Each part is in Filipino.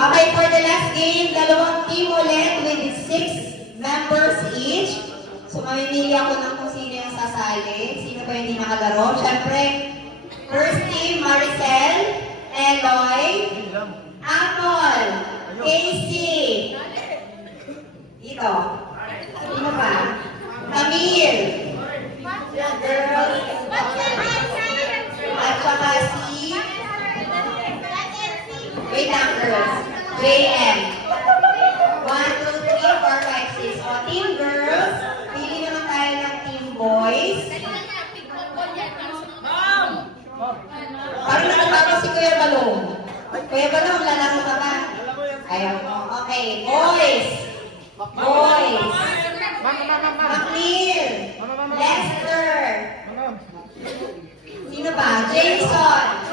Okay, for the last game, dalawang team ulit with 6 members each. So, mamimili ako ng kung sino yung sasali. Sino ba hindi nakalaro? Siyempre, first team, Maricel, Eloy, Apple, Casey. Dito. Sino pa? Camille. At saka si... Wait lang, girls. JM. 1, 2, 3, 4, 5, 6. O, team girls. Pili naman tayo ng team boys. Parang nakatawa si Kuya Balong. Kuya Balong, lalako ka ba? Ayaw mo. Okay, boys. Boys. McNeil. Lester. Sino ba? Jason.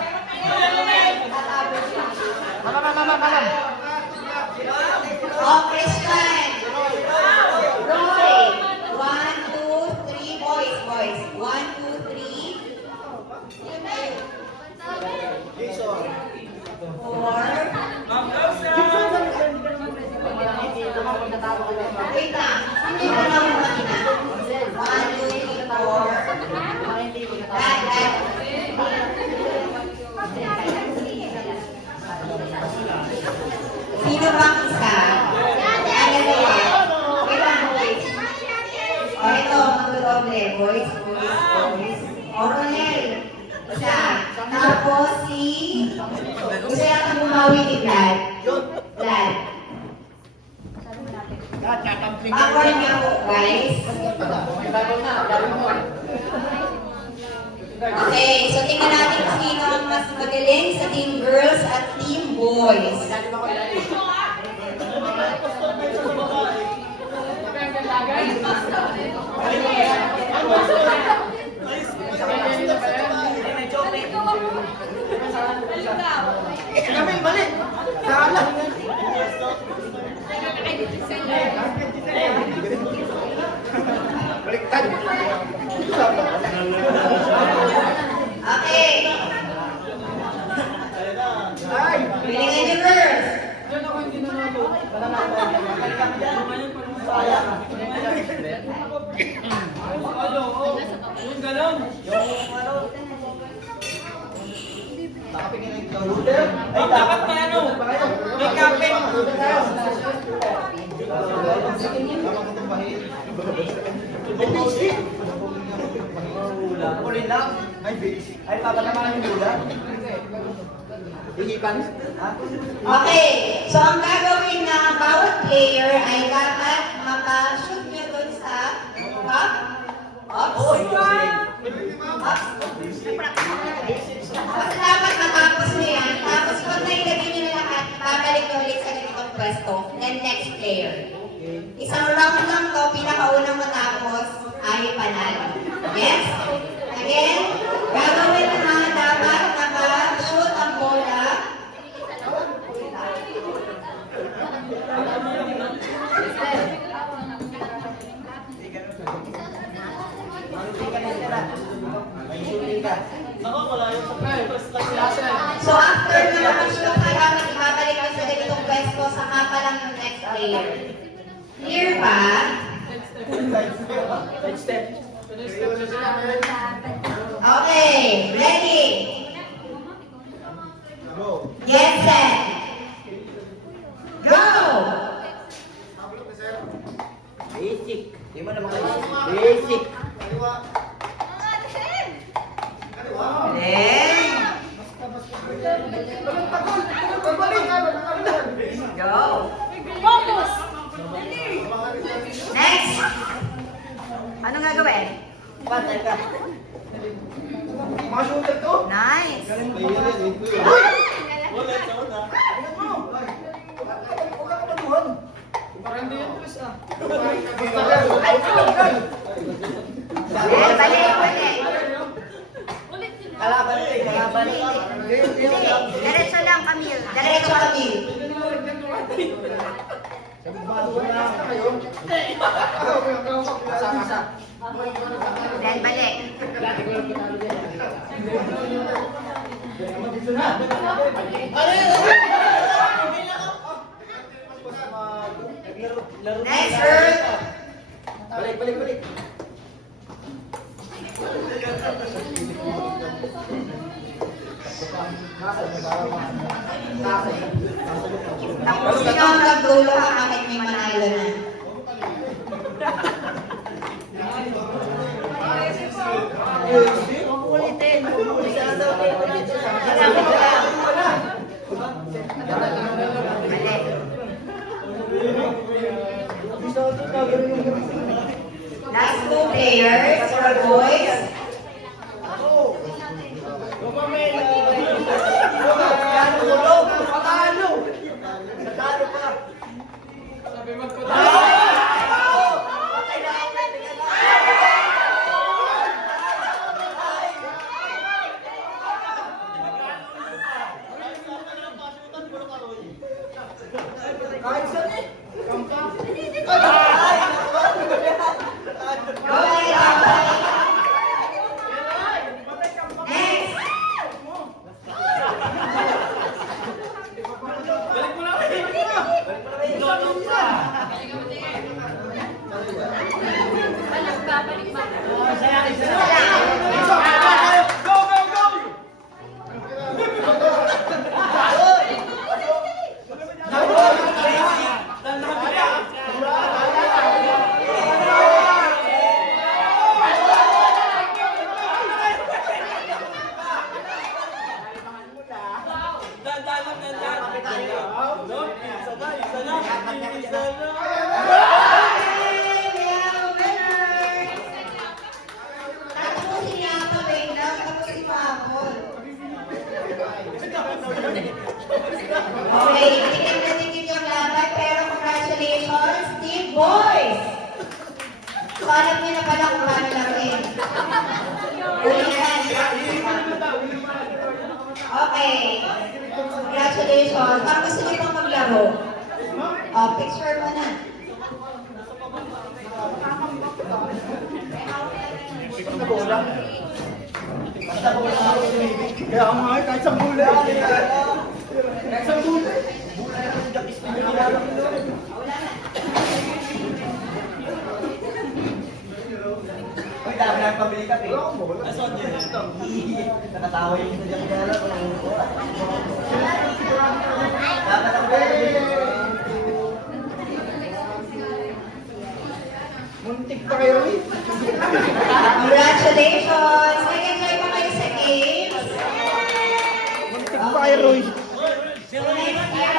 Oh, Christian. Roy. 1, 2, 3. Boys, boys. 1, 2, 3. 4. Wait lang. Hindi ko na mo kanina. 1, 2, 3, 4. Dad. Sino bang isa? Dalawa. Wait lang, boys. O, ito, mag-doble. Boys, boys, boys. O, Ronel. Isa. Tapos si... Gusto yata bumawi ni Vlad. Vlad. Backward niya po, guys. Okay, so tingnan natin kung sino ang mas magaling sa team girls at team boys. Kamil, balik! Saan Baliktad! Okay. Bilingan niyo, girls. Ay, dapat na ano? May kapit! Ulin lang? Ay, basic. Ay, papatamahan yung hula? Hihipan? Okay, so ang gagawin ng bawat player ay dapat makashoot nyo dun sa up, up, up. Basta dapat matapos nyo yan. Tapos pag nailagay nyo na lahat, babalik nyo ulit sa ganitong pwesto. Then next player. Isang round lang to, pinakaunang matapos ay panalo. Yes? Again, gagawin na dapat nakashoot ang bola. So after na makashoot ka dapat ibabalik ka sa ganitong pwesto, saka pa lang yung next player. Clear ba? Okay, ready? Get set. Go! Basic. Di mo naman kayo. Basic. Then, go. Focus! Next. Anong gagawin? Patay ka. Mga shooter to? Nice. Eh, balik, balik. Kalaban ito eh, kalaban. Diretso lang, Camille. Diretso, Camille. Then, balik. Next, Earth. Balik. Tapos sino ang nagdulo kahit may manalo na? Last two players for boys. Go ahead, next. Okay, tingin na tingin yung laban, pero congratulations, Team Boys! So, alam niyo na pala kung paano lagin. Ulihan. Okay. Congratulations. Parang gusto niyo pang maglaro. Picture mo na. Kaya ang mga kahit sa mula. Kahit sa mula. Uy, dami na pabili ka, eh. Asan yun? Nakatawa yung isa dyan kaya lang. Dapat ang muntik pa kayo, eh. Congratulations! Nag-enjoy pa kayo sa games? Muntik pa kayo, eh. So, next year,